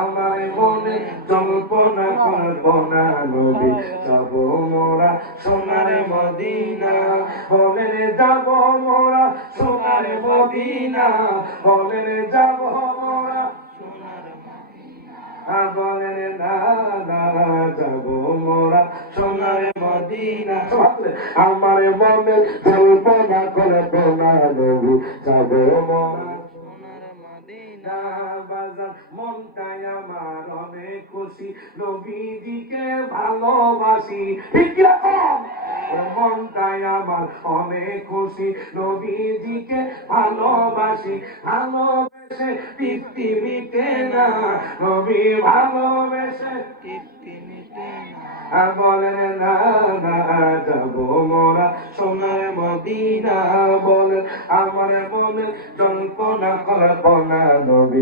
আমার মনে জল্পনা কল্পনা নবী। যাব মোরা সোনার মদিনা বলেন যাব মোরা সোনার মদিনা বলেন যাব মোরা বলেন না যাব মোরা সোনার মদিনা। আমার মনে জল্পনা কল্পনা নবী। যাব মোরা মদিনা বাজার, মনটাই আমার অনেক খুশি। নবীজিকে ভালোবাসি মনটাই আমার অনেক খুশি। নবীজিকে ভালোবাসি, ভালোবেসে তৃপ্তি না। নবী ভালোবেসে তৃপ্তি না। আর বলেন, না না, যাব মোরা সোনার মদিনা। বলেন, আমার মনে কল্পনা নবী